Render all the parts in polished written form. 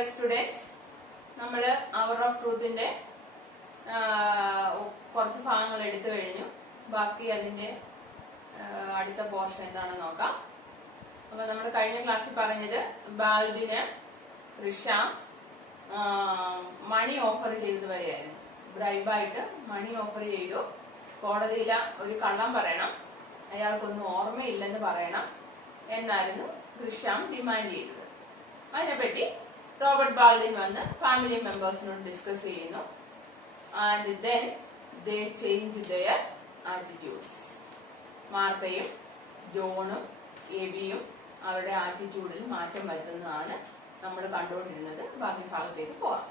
Dear students, നമ്മൾ hour of ട്രൂത്തിന്റെ കുറച്ച് ഭാഗങ്ങൾ എടുത്തു കഴിഞ്ഞു. ബാക്കി അതിന്റെ അടുത്ത പോർഷൻ എന്താണെന്ന് നോക്കാം. അപ്പൊ നമ്മൾ കഴിഞ്ഞ ക്ലാസ്സിൽ പറഞ്ഞത് ബാൽഡിന് റിഷാം മണി ഓഫർ ചെയ്തത് വരെയായിരുന്നു. ബ്രൈബായിട്ട് മണി ഓഫർ ചെയ്തു. കോടതിയിൽ ഒരു കള്ളം പറയണം, അയാൾക്കൊന്നും ഓർമ്മയില്ലെന്ന് പറയണം എന്നായിരുന്നു റിഷാം ഡിമാൻഡ് ചെയ്തത്. അതിനെപ്പറ്റി റോബർട്ട് ബാൽഡിൻ വന്ന് ഫാമിലി മെമ്പേഴ്സിനോട് ഡിസ്കസ് ചെയ്യുന്നു. And then they change their attitudes. മാർത്തയും ജോണും എബിയും അവരുടെ ആറ്റിറ്റ്യൂഡിൽ മാറ്റം വരുത്തുന്നതാണ് നമ്മൾ കണ്ടുകൊണ്ടിരുന്നത്. ബാക്കി ഭാഗത്തേക്ക് പോവാം.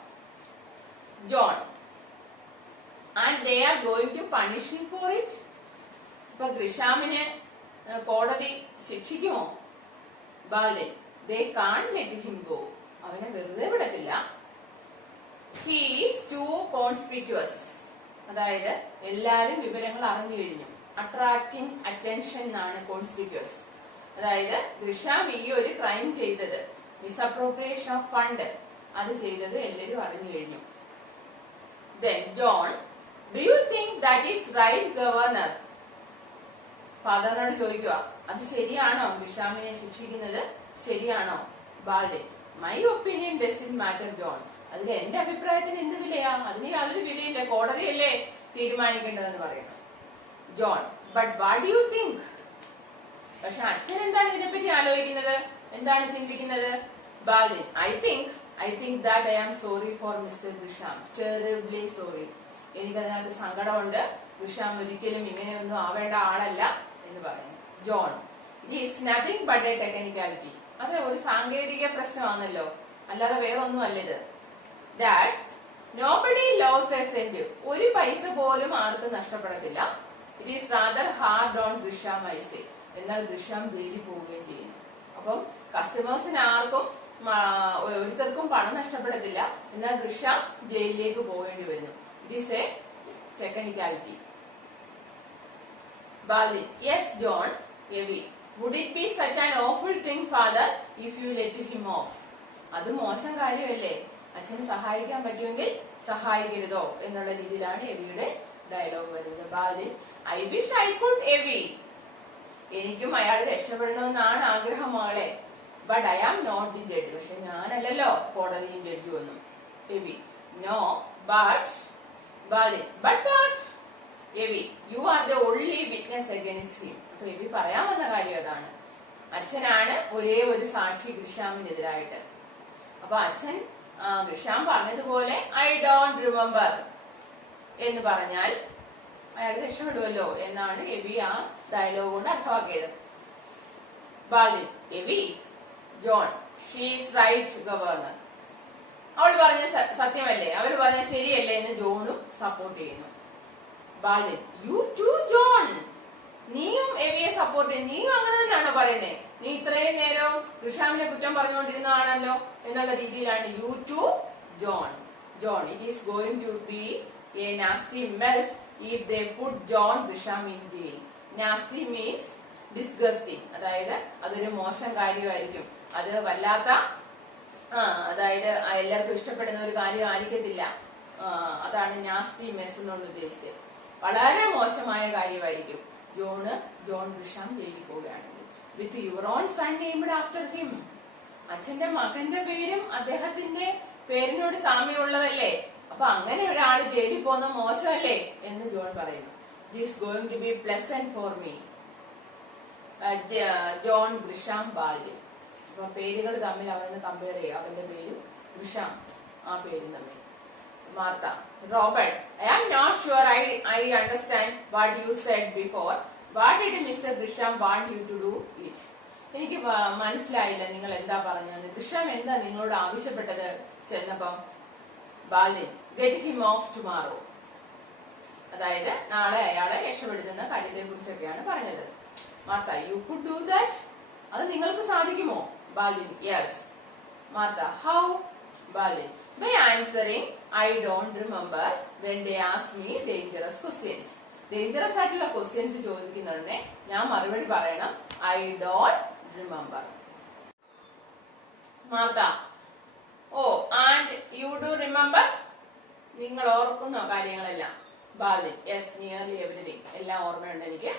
John and they are going to punish him for it. ഇപ്പൊ റിഷാമിനെ കോടതി ശിക്ഷിക്കുമോ? ബാൽഡിൻ they can't let him go. അവനെ വെറുതെ വിടത്തില്ല. he is too conspicuous. അതായത് എല്ലാരും വിവരങ്ങൾ അറിഞ്ഞു കഴിഞ്ഞു. അട്രാക്ടിങ് അറ്റൻഷൻ എന്നാണ് കോൺസ്പിക്യൂസ്. അതായത് റിഷാം ഈ ഒരു ക്രൈം ചെയ്തത്, മിസ്അപ്രോപ്രിയേഷൻ ഓഫ് ഫണ്ട്, അത് ചെയ്തത് എല്ലാരും അറിഞ്ഞു കഴിഞ്ഞു. then John, do you think that is right, governor? ഫാദറിനോട് ചോദിക്കുക, അത് ശരിയാണോ റിഷാമിനെ ശിക്ഷിക്കുന്നത്? ശരിയാണോ? Baldwin, my opinion doesn't matter John. അതിൽ എന്റെ അഭിപ്രായത്തിന് എന്ത് വിലയാ? അതിന് യാതൊരു വിലയില്ല, കോടതിയല്ലേ തീരുമാനിക്കേണ്ടതെന്ന് പറയുന്നു. John, but what do you think? പക്ഷെ അച്ഛൻ എന്താണ് ഇതിനെപ്പറ്റി ആലോചിക്കുന്നത്, എന്താണ് ചിന്തിക്കുന്നത്? Baldwin, I think that I am sorry for mister Grisham, terribly sorry. എനിക്കതിനകത്ത് സങ്കടമുണ്ട്. റിഷാം ഒരിക്കലും ഇങ്ങനെയൊന്നും ആവേണ്ട ആളല്ല എന്ന് പറയുന്നു. John, it is nothing but a technicality. അത് ഒരു സാങ്കേതിക പ്രശ്നമാണല്ലോ, അല്ലാതെ വേറെ ഒന്നും അല്ലത്. Dad, nobody lose a cent. ഒരു പൈസ പോലും ആർക്കും നഷ്ടപ്പെടത്തില്ല. It is rather hard on Grisham I say. എന്നാൽ റിഷാം ജയിലിൽ പോവുകയും ചെയ്യുന്നു. അപ്പം കസ്റ്റമേഴ്സിന് ആർക്കും ഒരുത്തർക്കും പണം നഷ്ടപ്പെടത്തില്ല, എന്നാൽ റിഷാം ജയിലിലേക്ക് പോകേണ്ടി വരുന്നു. It is a technicality. Baldwin, yes John. Evie, would it be such an awful thing, father, if you let him off? അത് മോശം കാര്യമല്ലേ, അച്ഛന് സഹായിക്കാൻ പറ്റുമെങ്കിൽ സഹായിക്കരുതോ എന്നുള്ള രീതിയിലാണ് എവിയുടെ ഡയലോഗ് വരുന്നത്. Baldwin, I wish I could Evie. എനിക്കും അയാൾ രക്ഷപ്പെടണമെന്നാണ് ആഗ്രഹം മകളെ. But I am not the judge. പക്ഷെ ഞാനല്ലല്ലോ കോടതിയും ജഡ്ജും ഒന്നും. Evie, no but. Baldwin, but Evie, you are the only witness against him. അപ്പൊ എവി പറയാൻ വന്ന കാര്യം അതാണ്. അച്ഛനാണ് ഒരേ ഒരു സാക്ഷി റിഷാമിനെതിരായിട്ട്. അപ്പൊ അച്ഛൻ റിഷാം പറഞ്ഞതുപോലെ ഐ ഡോണ്ട് റിമെമ്പർ എന്ന് പറഞ്ഞാൽ അയാൾ രക്ഷപ്പെടുമല്ലോ എന്നാണ് എവി ആ ഡയലോഗ് കൊണ്ട് അർത്ഥമാക്കിയത്. ബാൽഡിൻ, എവി, ജോൺ, ഷീസ് റൈറ്റ് ഗവർണർ. അവൾ പറഞ്ഞ സത്യമല്ലേ, അവൾ പറഞ്ഞ ശരിയല്ലേ എന്ന് ജോണും സപ്പോർട്ട് ചെയ്യുന്നു. ബാൽഡിൻ, യു ടു ജോൺ. നീയും എവിയെ സപ്പോർട്ട് ചെയ്യും. നീയും അങ്ങനെ തന്നെയാണോ പറയുന്നത്? നീ ഇത്രയും നേരം റിഷാമിനെ കുറ്റം പറഞ്ഞുകൊണ്ടിരുന്നതാണല്ലോ എന്നുള്ള രീതിയിലാണ് you too John. John, it is going to be a nasty mess if they put John Grisham in jail. Nasty means disgusting. അതായത് അതൊരു മോശം കാര്യമായിരിക്കും. അത് വല്ലാത്ത അതായത് എല്ലാവർക്കും ഇഷ്ടപ്പെടുന്ന ഒരു കാര്യം ആയിരിക്കത്തില്ല. അതാണ് നാസ്റ്റി മെസ് എന്നുകൊണ്ട് ഉദ്ദേശിച്ചത്. വളരെ മോശമായ കാര്യമായിരിക്കും ജോൺ റിഷാം ജയിലിൽ പോവുകയാണെങ്കിൽ. With your own sun named after him. അച്ഛന്റെ മകന്റെ പേരും അദ്ദേഹത്തിന്റെ പേരിനോട് സാമ്യമുള്ളതല്ലേ. അപ്പൊ അങ്ങനെ ഒരാൾ ജയിലിൽ പോകുന്ന മോശമല്ലേ എന്ന് ജോൺ പറയുന്നു. This going to be pleasant for me. John Grisham Baldwin. അപ്പൊ പേരുകൾ തമ്മിൽ അവന് കമ്പയർ ചെയ്യുക. അവന്റെ പേരും റിഷാം ആ പേരും തമ്മിൽ. Martha, Robert, I am not sure I understand what you said before. What did Mr. Grisham want you to do it? എനിക്ക് മനസ്സിലായില്ല നിങ്ങൾ എന്താ പറഞ്ഞത്. റിഷാം എന്താ നിങ്ങളോട് ആവശ്യപ്പെട്ടത് ചെന്നപ്പം? ബാൽഡിൻ, get him off tomorrow. അതായത് നാളെ അയാളെ രക്ഷപ്പെടുത്തുന്ന കാര്യത്തെ കുറിച്ചൊക്കെയാണ് പറഞ്ഞത്. Martha, you could do that. അത് നിങ്ങൾക്ക് സാധിക്കുമോ? ബാൽഡിൻ, yes. Martha, how? ബാൽഡിൻ, by answering I don't remember when they ask me dangerous questions. Dangerous ആയിട്ടുള്ള ക്വസ്റ്റ്യൻസ് ചോദിക്കുന്നതിനെ ഞാൻ മറുപടി പറയണം, I don't remember. Martha, oh and you do remember, നിങ്ങൾ ഓർക്കുന്നോ കാര്യങ്ങളെല്ലാം? ബാലിൻ യെസ് നിയർലി എവരിതിങ്, എല്ലാം ഓർമ്മയുണ്ട് എനിക്ക്.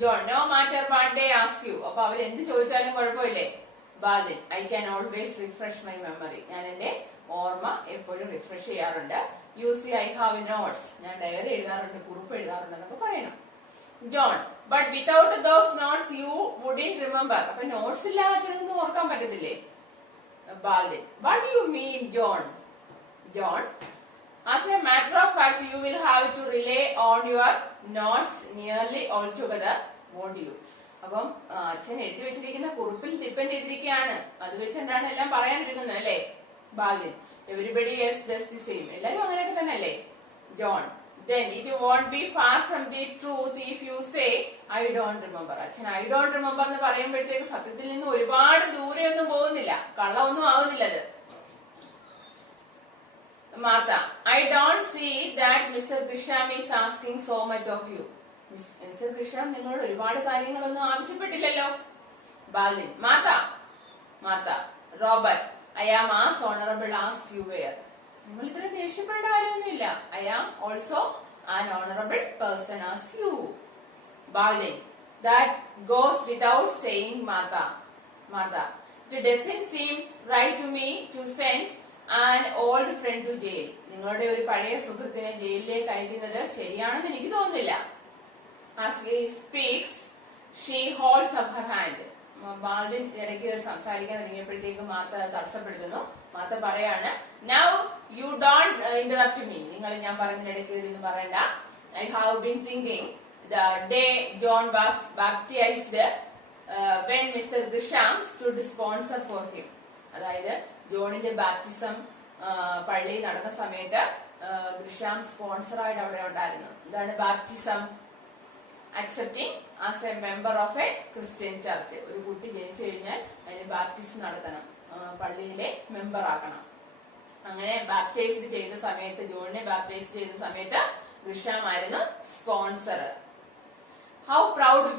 John no matter what they ask you, അപ്പൊ അവർ എന്ത് ചോദിച്ചാലും കുഴപ്പമില്ലേ? Baldwin I can always refresh my memory, ഞാൻ എന്റെ ഓർമ്മ എപ്പോഴും റിഫ്രഷ് ചെയ്യാറുണ്ട്. You see I have notes, ഞാൻ ഡയറി എഴുതാറുണ്ട്, കുറിപ്പ് എഴുതാറുണ്ട് എന്നൊക്കെ പറയുന്നു. John but without those notes you wouldn't remember, അപ്പൊ നോട്ട്സ് ഇല്ലാതെ അച്ഛനൊന്നും ഓർക്കാൻ പറ്റത്തില്ലേ? Baldwin what you mean John? John as a matter of fact you will have to rely on your notes nearly altogether, won't you? അപ്പം അച്ഛൻ എഴുതി വെച്ചിരിക്കുന്ന കുറിപ്പിൽ ഡിപ്പെൻഡ് ചെയ്തിരിക്കുകയാണ്, അത് വെച്ചിട്ടാണ് എല്ലാം പറയാനിരിക്കുന്നത് അല്ലേ? Baldwin everybody else does the same, എല്ലാരും അങ്ങനെയൊക്കെ തന്നെ അല്ലേ? John then it won't be far from the truth if you say I don't remember. അച്ഛൻ I don't remember എന്ന് പറയുമ്പോഴത്തേക്ക് സത്യത്തിൽ നിന്ന് ഒരുപാട് ദൂരെ ഒന്നും പോകുന്നില്ല, കള്ളമൊന്നും ആകുന്നില്ല അത്. Martha, I don't see that Mr. Grisham is asking so much of you. Mr. Grisham നിങ്ങളോട് ഒരുപാട് കാര്യങ്ങളൊന്നും ആവശ്യപ്പെട്ടില്ലല്ലോ. ബാലിൻ Martha, Robert, I am as honorable as you were. നിങ്ങൾ ഇത്ര ദേഷ്യപ്പെടേണ്ട കാര്യമൊന്നുമില്ല. I am also an honorable person as you. Balin, that goes without saying, Martha. It doesn't seem right to me to send an old friend to jail. നിങ്ങളുടെ ഒരു പഴയ സുഹൃത്തിനെ ജയിലിലേക്ക് അയക്കുന്നത് ശരിയാണെന്ന് എനിക്ക് തോന്നുന്നില്ല. As he speaks, she holds up her hand. ബാലിൻ ഇടയ്ക്ക് സംസാരിക്കാൻ തുടങ്ങിയപ്പോഴത്തേക്ക് മാർത്ത തടസ്സപ്പെടുത്തുന്നു. മാർത്ത പറയാണ്, now you don't interrupt me. നിങ്ങൾ ഞാൻ പറഞ്ഞതിനിടയ്ക്ക് ഇരുന്ന് പറയണ്ട. I have been thinking the day John was baptized when Mr. Grisham stood sponsor for him. അതായത് ജോണിന്റെ ബാപ്റ്റിസം പള്ളിയിൽ നടന്ന സമയത്ത് ഗ്രിഷാം സ്പോൺസറായിട്ട് അവിടെ ഉണ്ടായിരുന്നു. എന്താണ് baptism? Accepting as A member of A Christian church. ഒരു കുട്ടി ജനിച്ചു കഴിഞ്ഞാൽ അതിന് ബാപ്റ്റിസം നടത്തണം, പള്ളിയിലെ മെമ്പർ ആക്കണം. അങ്ങനെ ബാപ്റ്റൈസ്ഡ് ചെയ്ത സമയത്ത്, ജോണിനെ ബാപ്റ്റൈസ് ചെയ്ത സമയത്ത് ഗ്രിഷാം ആയിരുന്നു sponsor. How proud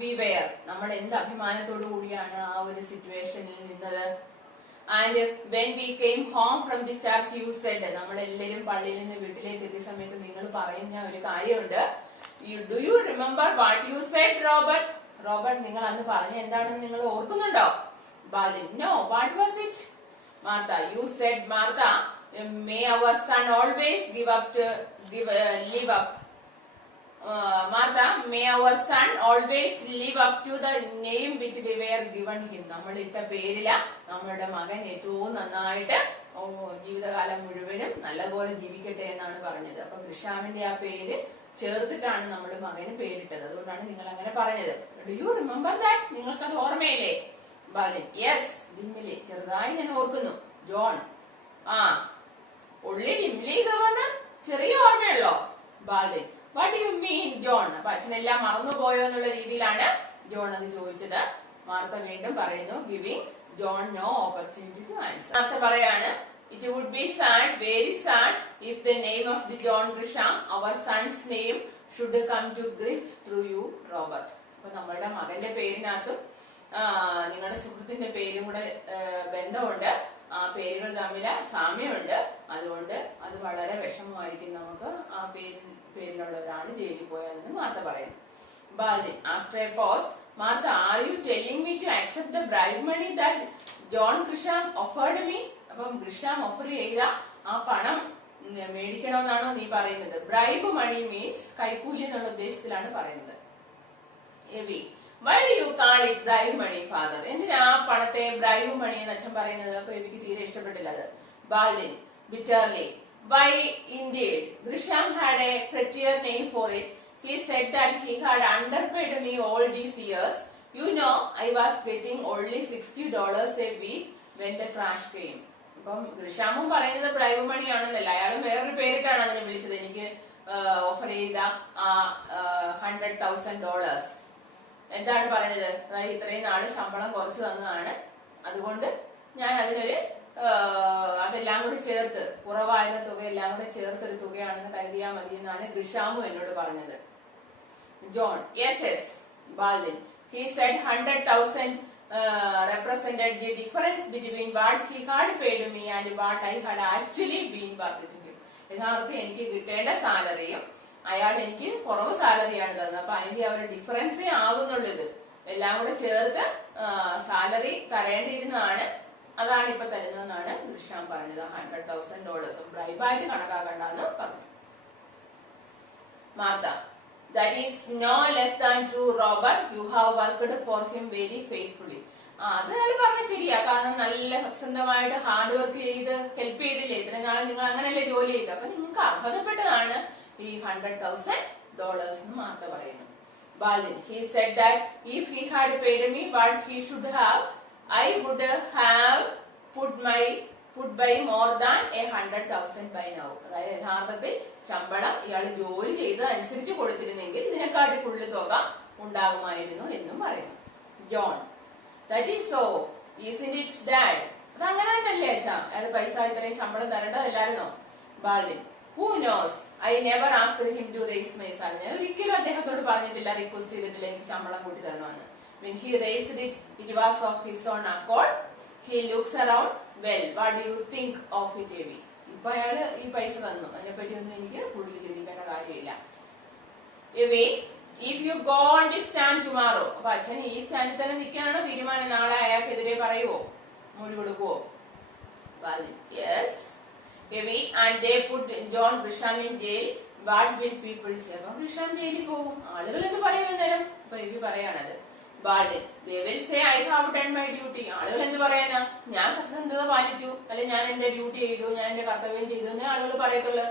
we were, നമ്മൾ എന്ത് അഭിമാനത്തോടു കൂടിയാണ് ആ ഒരു സിറ്റുവേഷനിൽ നിന്നത്. And when we came home from the church you said, നമ്മളെല്ലാരും പള്ളിയിൽ നിന്ന് വീട്ടിലേക്ക് എത്തിയ സമയത്ത് നിങ്ങൾ പറയുന്ന ഒരു കാര്യമുണ്ട്. Do you remember what you said Robert? Robert നിങ്ങൾ അന്ന് പറഞ്ഞ എന്താണെന്ന് നിങ്ങൾ ഓർക്കുന്നുണ്ടോ? Baldwin no, what was it? Martha you said, Martha, may our son always live up. Martha, may our son always live up to the name which we were given him. നമ്മൾ ഇട്ട പേരില നമ്മുടെ മകൻ ഏറ്റവും നന്നായിട്ട് ജീവിതകാലം മുഴുവനും നല്ലപോലെ ജീവിക്കട്ടെ എന്നാണ് പറഞ്ഞത്. അപ്പൊ ഗ്രിഷാമിന്റെ ആ പേര് ചേർത്തിട്ടാണ് നമ്മുടെ മകന് പേരിട്ടത്. അതുകൊണ്ടാണ് നിങ്ങൾ അങ്ങനെ പറഞ്ഞത്. Do you remember that? നിങ്ങൾക്കത് ഓർമ്മയില്ലേ? ബാലിൻ യെസ്, ഡിംലി, ചെറുതായി ഞാൻ ഓർക്കുന്നു. ജോൺ ഉള്ളി ഡിംലി ഗവർണർ, ചെറിയ ഓർമ്മയുള്ളോ? ബാലിൻ വാട്ട് യു മീൻ ജോൺ? അപ്പൊ അച്ഛനെല്ലാം മറന്നുപോയോ എന്നുള്ള രീതിയിലാണ് ജോൺ അത് ചോദിച്ചത്. മാർത്ത വീണ്ടും പറയുന്നു, giving John no opportunity to answer. Martha പറയാണ്, it would be sad, very sad, if the name of the John Grisham, our sons name should come to grief through you Robert. അപ്പൊ നമ്മളുടെ മകന്റെ പേരിനകത്തും നിങ്ങളുടെ സുഹൃത്തിന്റെ പേരും കൂടെ ബന്ധമുണ്ട്, ആ പേരുകൾ തമ്മിൽ സാമ്യമുണ്ട്. അതുകൊണ്ട് അത് വളരെ വിഷമമായിരിക്കും നമുക്ക് ആ പേരിലുള്ള ഒരാൾ ജയിലിൽ പോയാലെന്ന് മാർത്ത പറയുന്നു. Baldwin after a pause, Martha, are you telling me to accept the bribe money that John Grisham offered me? അപ്പം ഗ്രിഷാം ഓഫർ ചെയ്ത ആ പണം മേടിക്കണമെന്നാണോ നീ പറയുന്നത്? ബ്രൈബ് മണി മീൻസ് കൈക്കൂലി എന്നുള്ള ഉദ്ദേശത്തിലാണ് പറയുന്നത്. എവി, why do you call it bribe money, father? എന്തിനാ ആ പണത്തെ ബ്രൈബ് മണി എന്ന് അച്ഛൻ പറയുന്നത്? അപ്പൊ എനിക്ക് തീരെ ഇഷ്ടപ്പെട്ടില്ല അത്. ബാലിൻ bitterly, why indeed, Grisham had a prettier name for it. He said that he had underpaid me all these years. You know, I was getting only $60 a week when the crash came. അപ്പം ഗ്രിഷാമും പറയുന്നത് bribe മണി ആണെന്നല്ല, അയാളും വേറൊരു പേരിട്ടാണ് അതിനെ വിളിച്ചത്. എനിക്ക് offer ചെയ്ത $100,000 എന്താണ് പറയുന്നത്? ഇത്രയും നാള് ശമ്പളം കുറച്ച് തന്നതാണ്, അതുകൊണ്ട് ഞാൻ അതിനൊരു അതെല്ലാം കൂടി ചേർത്ത്, കുറവായ തുക എല്ലാം കൂടെ ചേർത്തൊരു തുകയാണെന്ന് കരുതിയാൽ മതി എന്നാണ് ഗ്രിഷാമു എന്നോട് പറഞ്ഞത്. John yes yes. ബാലിൻ he said $100,000 represented the difference between what he had paid me and what I had actually been worth to him. യഥാർത്ഥത്തിൽ എനിക്ക് കിട്ടേണ്ട സാലറിയും അയാൾ എനിക്ക് കുറവ് സാലറിയാണ് തന്നത്. അപ്പൊ അതിന്റെ ആ ഒരു ഡിഫറൻസേ ആകുന്നുള്ളത്. എല്ലാം കൂടെ ചേർത്ത് സാലറി തരേണ്ടിയിരുന്നതാണ്, അതാണ് ഇപ്പൊ തരുന്നതെന്നാണ് ദൃശ്യാം പറഞ്ഞത്. $100,000 ബ്രൈബായിട്ട് കണക്കാക്കണ്ടെന്ന് പറഞ്ഞു. Martha, that is no less than true, Robert. You have worked for him very faithfully. അത് അയാൾ പറഞ്ഞ ശരിയാ. കാരണം നല്ല സത്യസന്ധമായിട്ട് ഹാർഡ് വർക്ക് ചെയ്ത് ഹെൽപ്പ് ചെയ്തില്ലേ, ഇത്രയും നാളെ നിങ്ങൾ അങ്ങനെയല്ലേ ജോലി ചെയ്ത്. അപ്പൊ നിങ്ങൾക്ക് അർഹതപ്പെട്ടതാണ് ഈ $100,000 എന്ന് മാർത്ത പറയുന്നു. Baldwin, he said that if he had paid me what he should have, I would have put by more than 100,000 by now. അതായത് യഥാർത്ഥത്തിൽ ശമ്പളം ഇയാൾ ജോലി ചെയ്ത് അനുസരിച്ച് കൊടുത്തിരുന്നെങ്കിൽ ഇതിനെക്കാട്ടി കൂടുതൽ തുക ഉണ്ടാകുമായിരുന്നു എന്നും പറയുന്നു. John, that is so, isn't it, Dad? അത് അങ്ങനെ തന്നെയല്ലേ അച്ഛാ, അയാൾ പൈസ ഇത്രയും ശമ്പളം തരേണ്ടതല്ലായിരുന്നോ? Baldwin, who knows? I never asked him to raise my salary. ഞാൻ ഒരിക്കലും അദ്ദേഹത്തോട് പറഞ്ഞിട്ടില്ല, റിക്വസ്റ്റ് ചെയ്തിട്ടില്ല എനിക്ക് ശമ്പളം കൂട്ടി തരണമെന്ന്. When he raised it, it was of his own accord. He looks around. Well, what do you think of it, Evi? ഇപ്പൊ അയാള് ഈ പൈസ തന്നു, അതിനെപ്പറ്റി ഒന്നും എനിക്ക് കൂടുതൽ ചിന്തിക്കേണ്ട കാര്യമില്ല. Evi, if you go on this stand tomorrow, അപ്പൊ അച്ഛൻ ഈ സ്റ്റാൻഡിൽ തന്നെ നിൽക്കാനാണോ തീരുമാനം? നാളെ അയാൾക്കെതിരെ പറയുവോ, മൊഴി കൊടുക്കുവോ? Yes. Evi, and they put John Grisham in jail. What will people say? അപ്പൊ Grisham ജയിലിൽ പോകും, ആളുകൾ എന്ത് പറയും നേരം? അപ്പൊ Evi പറയാണത്. But they will say I have done my duty. ആളുകൾ എന്ത് പറയാനാ? ഞാൻ സത്യസന്ധത പാലിച്ചു, അല്ലെ ഞാൻ എന്റെ ഡ്യൂട്ടി ചെയ്തു, ഞാൻ എന്റെ കർത്തവ്യം ചെയ്തു എന്നേ ആളുകൾ പറയത്തുള്ളൂ.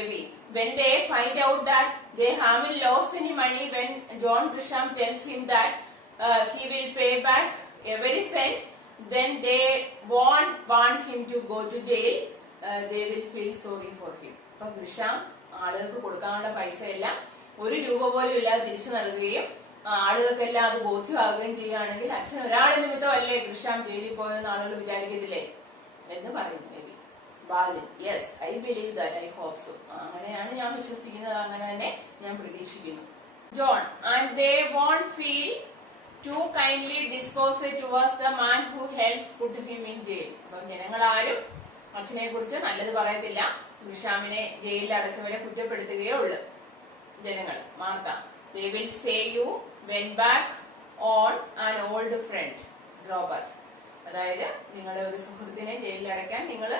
Evi, when they find out that they haven't lost any money, when John Grisham tells him that he will pay back every cent, then they won't want him to go to jail. They will feel sorry for him. അപ്പൊ Grisham ആളുകൾക്ക് കൊടുക്കാനുള്ള പൈസ എല്ലാം $1 പോലും ഇല്ലാതെ തിരിച്ചു നൽകുകയും ആളുകൾക്കെല്ലാം അത് ബോധ്യമാകുകയും ചെയ്യുകയാണെങ്കിൽ അച്ഛൻ ഒരാളെ നിമിത്തമല്ലേ ഗ്രിഷാം ജയിലിൽ പോയെന്ന് ആളുകൾ വിചാരിക്കത്തില്ലേ എന്ന് പറയുന്നു. Baldwin, yes, I believe that, I hope so. അങ്ങനെയാണ് ഞാൻ വിശ്വസിക്കുന്നത്, അങ്ങനെ തന്നെ ഞാൻ പ്രതീക്ഷിക്കുന്നു. John, and they won't feel to kindly dispose towards the man who helps put him in jail. അപ്പം ജനങ്ങളാരും അച്ഛനെ കുറിച്ച് നല്ലത് പറയത്തില്ല, ഗ്രിഷാമിനെ ജയിലിൽ അടച്ചവരെ കുറ്റപ്പെടുത്തുകയേ ഉള്ളു ജനങ്ങൾ. Martha, they will say you went back on an old friend, Robert. അതായത് നിങ്ങളുടെ ഒരു സുഹൃത്തിനെ ജയിലിൽ അടയ്ക്കാൻ നിങ്ങൾ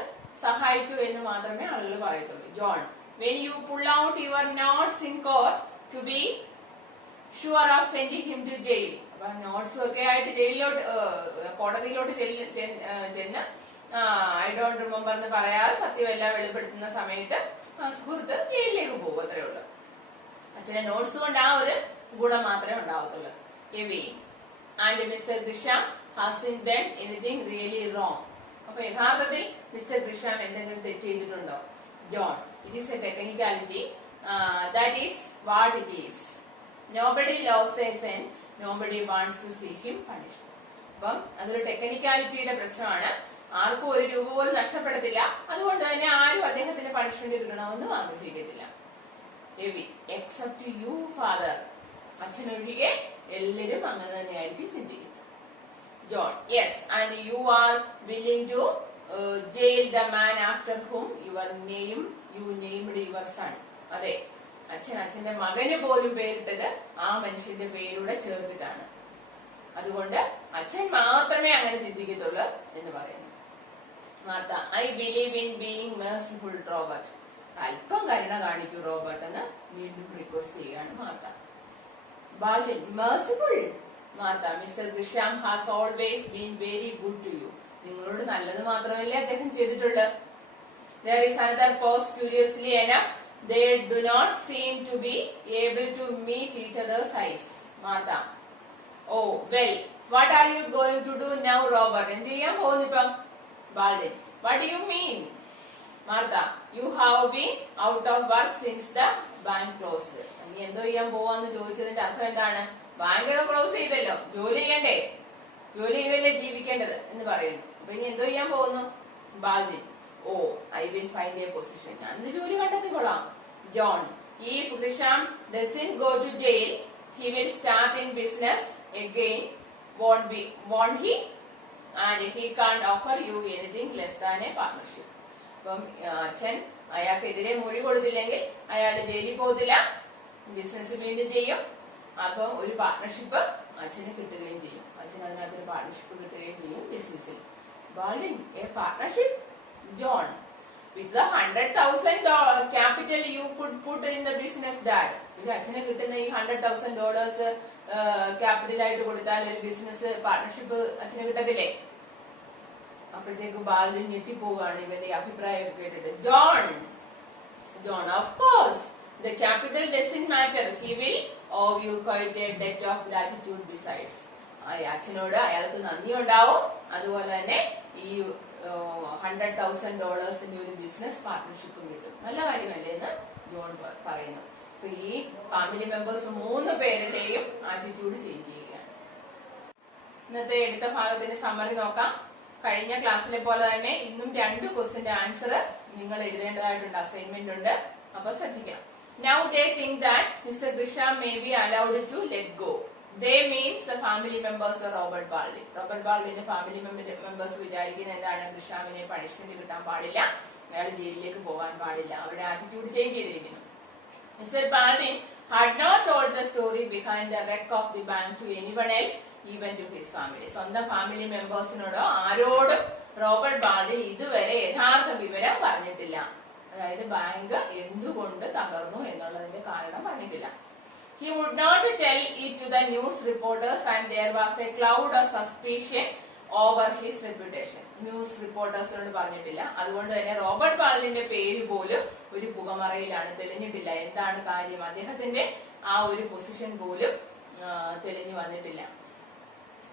സഹായിച്ചു എന്ന് മാത്രമേ ആളുകൾ പറയത്തുള്ളൂ. John, when you pull out your notes in court to be sure of sending him to jail. അപ്പൊ നോട്ട്സും ഒക്കെ ആയിട്ട് ജയിലിലോട്ട് കോടതിയിലോട്ട് ചെന്ന് ഐ ഡോണ്ട് റിമെമ്പർ എന്ന് പറയാതെ സത്യമെല്ലാം വെളിപ്പെടുത്തുന്ന സമയത്ത് സുഹൃത്ത് ജയിലിലേക്ക് പോകും, അത്രേ ഉള്ളൂ. അച്ഛനെ നോട്ട്സ് കൊണ്ട് ആ ഒരു ഗുണം മാത്രമേ ഉണ്ടാവത്തുള്ളൂ. Evi, and Mr. Grisham hasn't done anything really wrong. അപ്പൊ യഥാർത്ഥത്തിൽ മിസ്റ്റർ ഗ്രിഷാം എന്തെങ്കിലും തെറ്റ് ചെയ്തിട്ടുണ്ടോ? John, it is a technicality. That is what it is. Nobody loses a cent, nobody wants to see him punished. അപ്പം അതൊരു ടെക്നിക്കാലിറ്റിയുടെ പ്രശ്നമാണ്. ആർക്കും $1 പോലും നഷ്ടപ്പെടത്തില്ല, അതുകൊണ്ട് തന്നെ ആരും അദ്ദേഹത്തിന് പണിഷ്മെന്റ് കിട്ടണമെന്ന് ആഗ്രഹിക്കത്തില്ല. Evi, except you, father. അച്ഛനൊഴികെ എല്ലാവരും അങ്ങനെ തന്നെയായിരിക്കും ചിന്തിക്കുന്നത്. John, yes, and you are willing to jail the man after whom you named your son. അതെ, അച്ഛന്റെ മകന് പോലും പേരിട്ടത് ആ മനുഷ്യന്റെ പേരൂടെ ചേർത്തിട്ടാണ്. അതുകൊണ്ട് അച്ഛൻ മാത്രമേ അങ്ങനെ ചിന്തിക്കത്തുള്ളൂ എന്ന് പറയുന്നു. Martha, I believe in being merciful, Robert. അല്പം കരുണ കാണിക്കൂ റോബർട്ട് എന്ന് വീണ്ടും റിക്വസ്റ്റ് ചെയ്യുകയാണ് Martha. Baldwin, merciful? Martha, mister Grisham has always been very good to you. നിങ്ങളോട് നല്ലത് മാത്രമല്ലേ അദ്ദേഹം ചെയ്തിട്ടുള്ളത്. There is another pause. Curiously enough, they do not seem to be able to meet each other's eyes. Martha, oh well, what are you going to do now, Robert? എന്ത് ചെയ്യാൻ പോകുന്നു ഇപ്പം? Baldwin, what do you mean? Martha, you have been out of work since the bank closed. നീ എന്തോ ചെയ്യാൻ പോവാന്ന് ചോദിച്ചതിന്റെ അർത്ഥം എന്താണ്? ബാങ്ക് ക്ലോസ് ചെയ്തല്ലോ, ജോലി ചെയ്യണ്ടേ, ജോലി ചെയ്തല്ലേ ജീവിക്കേണ്ടത് എന്ന് പറയുന്നു. അപ്പൊ ഇനി എന്തോ ചെയ്യാൻ പോകുന്നു? Baldwin, oh, I will find a position. ഞാൻ എന്ത് ജോലി കണ്ടെത്തിക്കൊള്ളാം. John, if Grisham doesn't go to jail, he will start in business again won't he? And he can't offer you anything less than a partnership. അപ്പം അച്ഛൻ അയാൾക്കെതിരെ മൊഴി കൊടുത്തില്ലെങ്കിൽ അയാൾ ജയിലിൽ പോകത്തില്ല, ബിസിനസ് വീണ്ടും ചെയ്യും. അപ്പം ഒരു പാർട്ട്ണർഷിപ്പ് അച്ഛന് കിട്ടുകയും ചെയ്യും. അച്ഛൻ അതിനകത്തൊരു പാർട്ട്ണർഷിപ്പ് കിട്ടുകയും ചെയ്യും ബിസിനസ്സിൽ. Baldwin a partnership? John, with the $100,000 capital you could put in the business, dad. ഇത് അച്ഛന് കിട്ടുന്ന ഈ $100,000 ക്യാപിറ്റൽ ആയിട്ട് കൊടുത്താൽ ഒരു ബിസിനസ് പാർട്ട്ണർഷിപ്പ് അച്ഛന് കിട്ടത്തില്ലേ? അപ്പോഴത്തേക്ക് ബാലിൻ ഞെട്ടിപ്പോവുകയാണ് ഇവന്റെ അഭിപ്രായം കേട്ടിട്ട്. John, of course the capital doesn't matter. He will owe you quite a debt of gratitude besides. അച്ഛനോട് അയാൾക്ക് നന്ദി ഉണ്ടാവും. അതുപോലെ തന്നെ ഈ $100,000 ഒരു ബിസിനസ് പാർട്ട്ണർഷിപ്പും കിട്ടും. നല്ല കാര്യമല്ലേ എന്ന് ജോൺ പറയുന്നു. അപ്പൊ ഈ ഫാമിലി മെമ്പേഴ്സ് 3 പേരുടെയും ആറ്റിറ്റ്യൂഡ് ചേഞ്ച് ചെയ്യുകയാണ്. ഇന്നത്തെ എടുത്ത ഭാഗത്തിന്റെ സമ്മറി നോക്കാം. കഴിഞ്ഞ ക്ലാസ്സിലെ പോലെ തന്നെ ഇന്നും 2 ക്വസ്റ്റിന്റെ ആൻസർ നിങ്ങൾ എഴുതേണ്ടതായിട്ടുണ്ട്, അസൈൻമെന്റ് ഉണ്ട്. അപ്പൊ ശ്രദ്ധിക്കാം. Now they think that Mr. Grisham may be allowed to let go. They means the family members of Robert Baldwin. Robert ബാൾഡിന്റെ ഫാമിലി മെമ്പേഴ്സ് വിചാരിക്കുന്ന എന്താണ്? ഗ്രിഷാമിനെ പണിഷ്മെന്റ് കിട്ടാൻ പാടില്ല, അയാൾ ജയിലിലേക്ക് പോകാൻ പാടില്ല. അവരുടെ ആറ്റിറ്റ്യൂഡ് ചേഞ്ച് ചെയ്തിരിക്കുന്നു. Mr. Baldwin had not told the story behind the wreck of the bank to anyone else, even to his family. സ്വന്തം ഫാമിലി മെമ്പേഴ്സിനോടോ ആരോടും റോബർട്ട് ബാൾഡിൻ ഇതുവരെ യഥാർത്ഥ വിവരം പറഞ്ഞിട്ടില്ല. അതായത് ബാങ്ക് എന്തുകൊണ്ട് തകർന്നു എന്നുള്ളതിന്റെ കാരണം പറഞ്ഞിട്ടില്ല. He would not tell it to the news reporters and there was a cloud of suspicion over his reputation. News റിപ്പോർട്ടേഴ്സിനോട് പറഞ്ഞിട്ടില്ല. അതുകൊണ്ട് തന്നെ റോബർട്ട് ബാൾഡിന്റെ പേര് പോലും ഒരു പുകമറയിലാണ്, തെളിഞ്ഞിട്ടില്ല. എന്താണ് കാര്യം? അദ്ദേഹത്തിന്റെ ആ ഒരു പൊസിഷൻ പോലും തെളിഞ്ഞു വന്നിട്ടില്ല.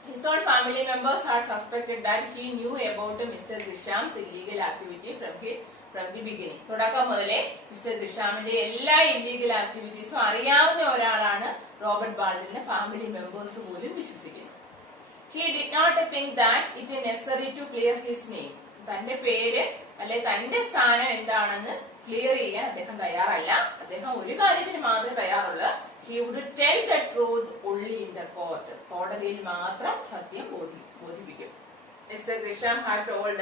His own family members had suspected that he knew about Mr. Grisham's illegal activity from the beginning. തുടക്കം മുതലേ മിസ്റ്റർ ഗ്രിഷാമിന്റെ എല്ലാ ഇല്ലീഗൽ ആക്ടിവിറ്റീസും അറിയാവുന്ന ഒരാളാണ് റോബർട്ട് ബാൾഡിന്റെ ഫാമിലി മെമ്പേഴ്സ് പോലും വിശ്വസിക്കുന്നു. He did not think that it is necessary to clear his name. തന്റെ പേര് അല്ലെ തന്റെ സ്ഥാനം എന്താണെന്ന് ക്ലിയർ ചെയ്യാൻ അദ്ദേഹം തയ്യാറല്ല. അദ്ദേഹം ഒരു കാര്യത്തിന് മാത്രമേ തയ്യാറുള്ളൂ. He would tell the truth only in the court. കോടതിയിൽ മാത്രം സത്യം ബോധിപ്പിക്കും. Mr. Grisham had told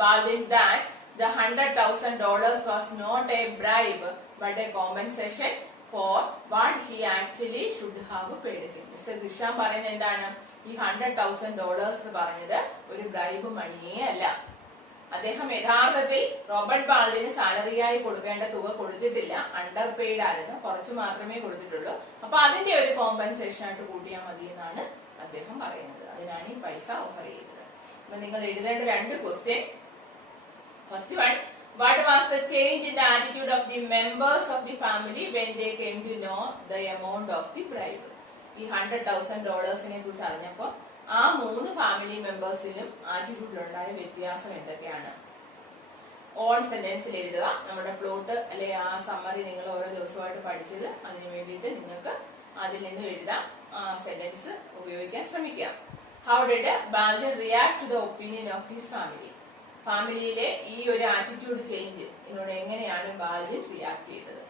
Baldwin that the $100,000 was not a bribe but a compensation for what he actually should have paid him. Mr. Grisham പറയുന്നത് എന്താണ്? ഈ $100,000 പറഞ്ഞത് ഒരു bribe മണിയേ അല്ല. അദ്ദേഹം യഥാർത്ഥത്തിൽ റോബർട്ട് ബാൾഡിന് സാലറിയായി കൊടുക്കേണ്ട തുക കൊടുത്തിട്ടില്ല. അണ്ടർ പെയ്ഡ് ആയിരുന്നു, കുറച്ച് മാത്രമേ കൊടുത്തിട്ടുള്ളൂ. അപ്പൊ അതിന്റെ ഒരു കോമ്പൻസേഷൻ ആയിട്ട് കൂട്ടിയാൽ മതി എന്നാണ് അദ്ദേഹം പറയുന്നത്. അതിനാണ് ഈ പൈസ ഓഫർ ചെയ്തത്. അപ്പൊ നിങ്ങൾ എഴുതേണ്ട 2 question. First one, what was the change in the attitude of the members of the family when they came to know the amount of the bribe? ഈ $100,000 കുറിച്ച് അറിഞ്ഞപ്പോൾ ആ 3 ഫാമിലി മെമ്പേഴ്സിലും ആറ്റിറ്റ്യൂഡിലുണ്ടായ വ്യത്യാസം എന്തൊക്കെയാണ്? ഓൺ സെന്റൻസിൽ എഴുതുക. നമ്മുടെ പ്ലോട്ട് അല്ലെ ആ സമ്മറി നിങ്ങൾ ഓരോ ദിവസമായിട്ട് പഠിച്ചത്, അതിന് വേണ്ടിയിട്ട് നിങ്ങൾക്ക് അതിൽ നിന്ന് എഴുതാം. ആ സെന്റൻസ് ഉപയോഗിക്കാൻ ശ്രമിക്കുക. How did Baldwin react to the opinion of his family? ഫാമിലിയിലെ ഈ ഒരു ആറ്റിറ്റ്യൂഡ് ചേഞ്ച് ഇതിനോട് എങ്ങനെയാണ് ബാൾഡിൻ റിയാക്ട് ചെയ്തത്?